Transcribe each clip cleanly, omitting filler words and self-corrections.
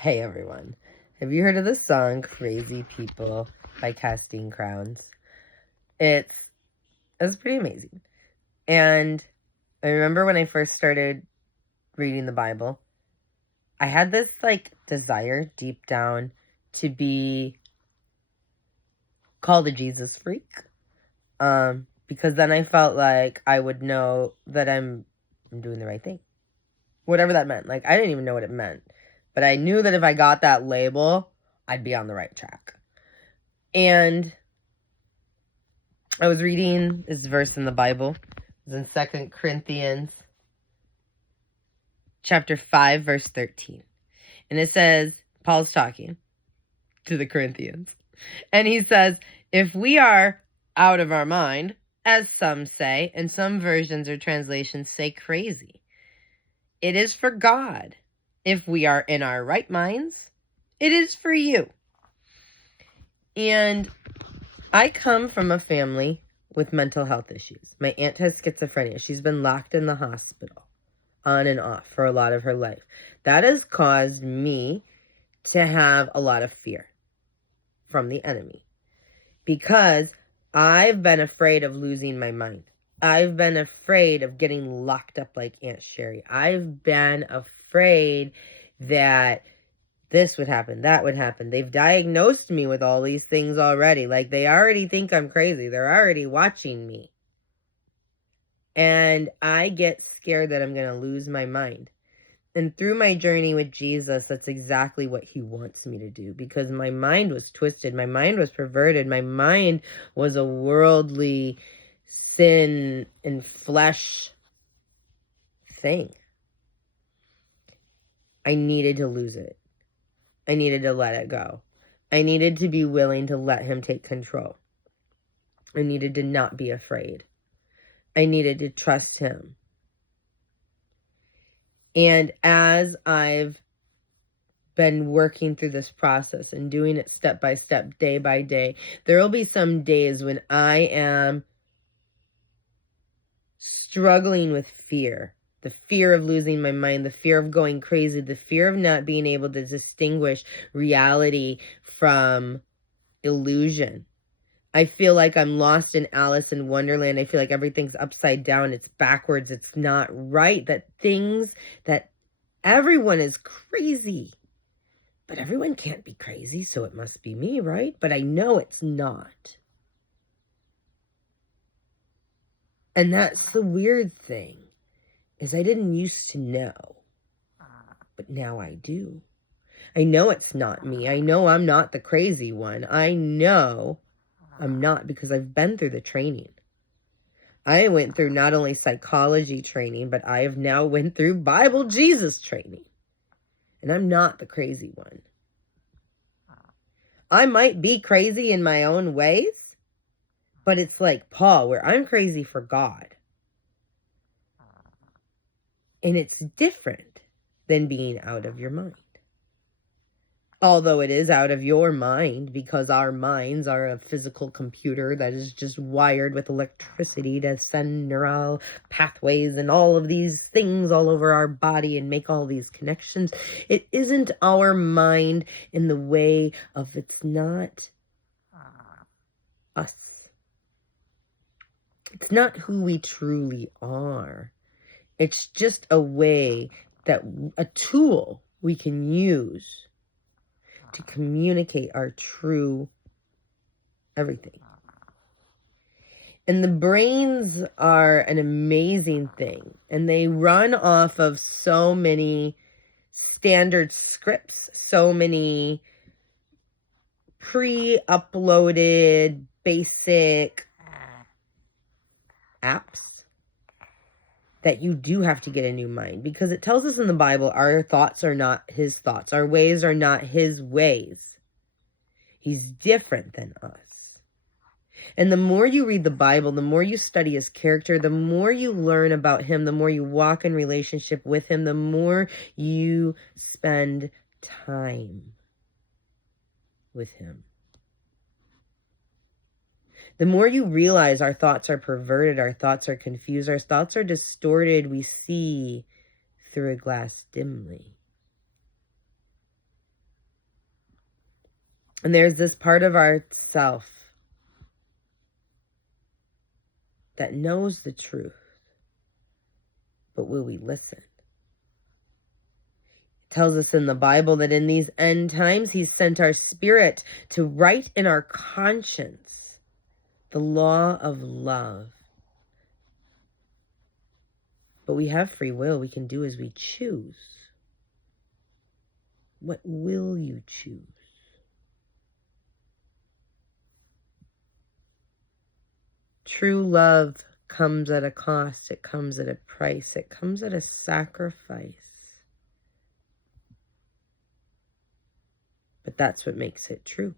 Hey everyone, have you heard of the song Crazy People by Casting Crowns? It's pretty amazing. And I remember when I first started reading the Bible, I had this desire deep down to be called a Jesus freak. Because then I felt like I would know that I'm doing the right thing. Whatever that meant. I didn't even know what it meant. But I knew that if I got that label, I'd be on the right track. And I was reading this verse in the Bible. It's in 2 Corinthians chapter 5, verse 13. And it says, Paul's talking to the Corinthians. And he says, if we are out of our mind, as some say, and some versions or translations say crazy, it is for God. If we are in our right minds, it is for you. And I come from a family with mental health issues. My aunt has schizophrenia. She's been locked in the hospital on and off for a lot of her life. That has caused me to have a lot of fear from the enemy because I've been afraid of losing my mind. I've been afraid of getting locked up like Aunt Sherry. I've been afraid that this would happen, that would happen. They've diagnosed me with all these things already. They already think I'm crazy. They're already watching me. And I get scared that I'm going to lose my mind. And through my journey with Jesus, that's exactly what he wants me to do, because my mind was twisted. My mind was perverted. My mind was a worldly sin and flesh thing. I needed to lose it. I needed to let it go. I needed to be willing to let him take control. I needed to not be afraid. I needed to trust him. And as I've been working through this process and doing it step by step, day by day, there will be some days when I am struggling with fear. The fear of losing my mind, the fear of going crazy, the fear of not being able to distinguish reality from illusion. I feel like I'm lost in Alice in Wonderland. I feel like everything's upside down. It's backwards. It's not right. That everyone is crazy. But everyone can't be crazy, so it must be me, right? But I know it's not. And that's the weird thing, is I didn't used to know. But now I do. I know it's not me. I know I'm not the crazy one. I know I'm not, because I've been through the training. I went through not only psychology training, but I have now went through Bible Jesus training. And I'm not the crazy one. I might be crazy in my own ways, but it's like Paul, where I'm crazy for God. And it's different than being out of your mind. Although it is out of your mind, because our minds are a physical computer that is just wired with electricity to send neural pathways and all of these things all over our body and make all these connections. It isn't our mind in the way of, it's not us. It's not who we truly are. It's just a way a tool we can use to communicate our true everything. And the brains are an amazing thing. And they run off of so many standard scripts, so many pre-uploaded basic apps, that you do have to get a new mind, because it tells us in the Bible our thoughts are not his thoughts. Our ways are not his ways. He's different than us. And the more you read the Bible, the more you study his character, the more you learn about him, the more you walk in relationship with him, the more you spend time with him. The more you realize our thoughts are perverted, our thoughts are confused, our thoughts are distorted, we see through a glass dimly. And there's this part of ourself that knows the truth, but will we listen? It tells us in the Bible that in these end times, He's sent our spirit to write in our conscience the law of love. But we have free will. We can do as we choose. What will you choose? True love comes at a cost. It comes at a price. It comes at a sacrifice. But that's what makes it true.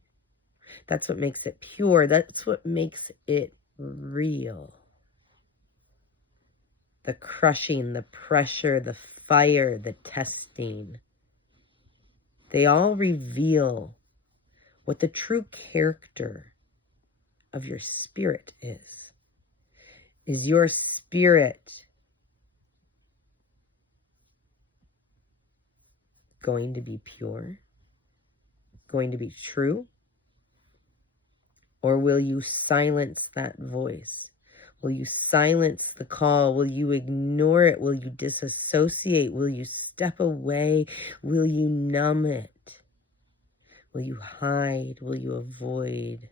That's what makes it pure. That's what makes it real. The crushing, the pressure, the fire, the testing. They all reveal what the true character of your spirit is. Is your spirit going to be pure? Going to be true? Or will you silence that voice? Will you silence the call? Will you ignore it? Will you disassociate? Will you step away? Will you numb it? Will you hide? Will you avoid?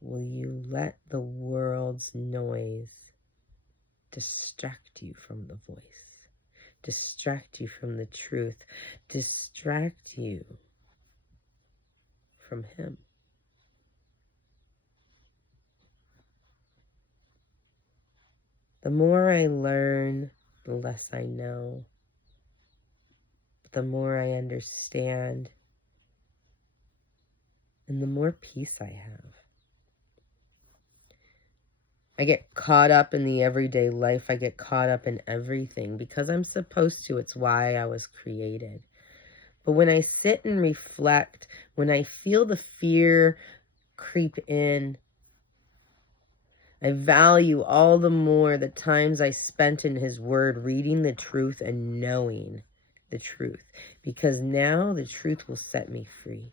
Will you let the world's noise distract you from the voice? Distract you from the truth? Distract you from Him? The more I learn, the less I know. The more I understand, and the more peace I have. I get caught up in the everyday life. I get caught up in everything because I'm supposed to. It's why I was created. But when I sit and reflect, when I feel the fear creep in, I value all the more the times I spent in His Word, reading the truth and knowing the truth, because now the truth will set me free.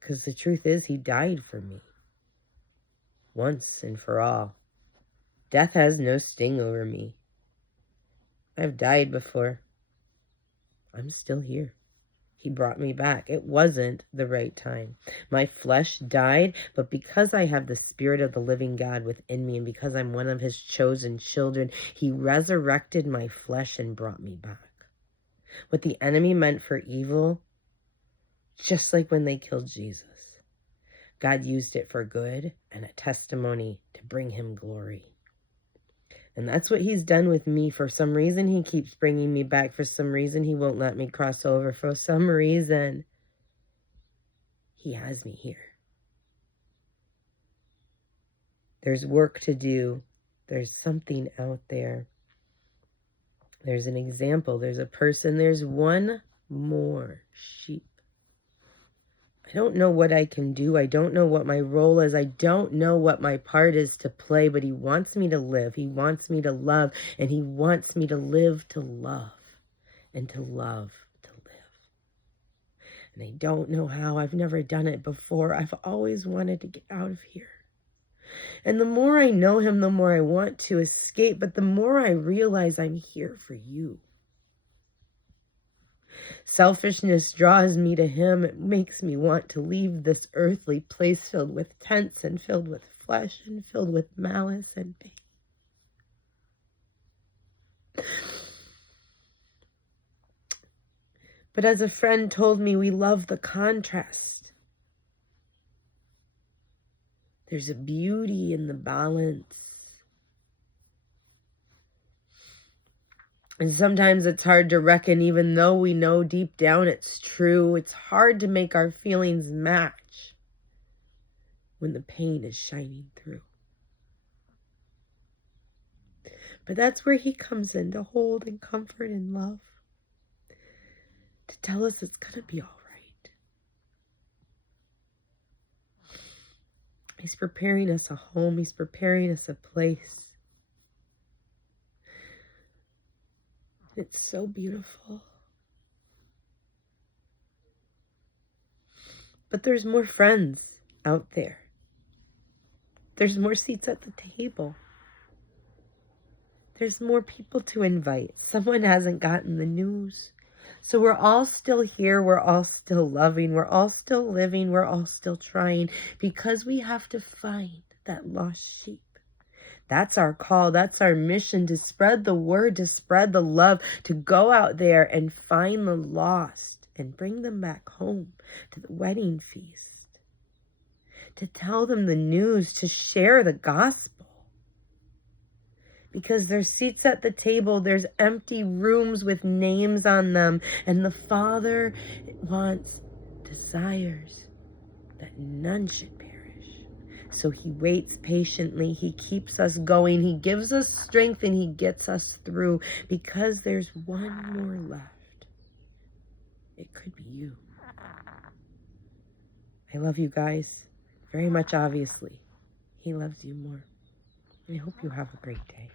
Because the truth is, He died for me once and for all. Death has no sting over me. I've died before. I'm still here. He brought me back. It wasn't the right time. My flesh died, but because I have the Spirit of the living God within me, and because I'm one of His chosen children, He resurrected my flesh and brought me back. What the enemy meant for evil, just like when they killed Jesus, God used it for good and a testimony to bring Him glory. And that's what He's done with me. For some reason, He keeps bringing me back. For some reason, He won't let me cross over. For some reason, He has me here. There's work to do. There's something out there. There's an example. There's a person. There's one more sheep. I don't know what I can do. I don't know what my role is. I don't know what my part is to play, but He wants me to live. He wants me to love, and He wants me to live to love, and to love to live. And I don't know how. I've never done it before. I've always wanted to get out of here. And the more I know Him, the more I want to escape, but the more I realize I'm here for you. Selfishness draws me to Him. It makes me want to leave this earthly place filled with tents and filled with flesh and filled with malice and pain. But as a friend told me, we love the contrast. There's a beauty in the balance. And sometimes it's hard to reckon, even though we know deep down it's true. It's hard to make our feelings match when the pain is shining through. But that's where He comes in to hold and comfort and love. To tell us it's going to be all right. He's preparing us a home. He's preparing us a place. It's so beautiful. But there's more friends out there. There's more seats at the table. There's more people to invite. Someone hasn't gotten the news. So we're all still here. We're all still loving. We're all still living. We're all still trying, because we have to find that lost sheep. That's our call. That's our mission, to spread the word, to spread the love, to go out there and find the lost and bring them back home to the wedding feast, to tell them the news, to share the gospel. Because there's seats at the table, there's empty rooms with names on them, and the Father desires that none should perish. So he waits patiently, he keeps us going, he gives us strength, and he gets us through, because there's one more left. It could be you. I love you guys very much, obviously. He loves you more. I hope you have a great day.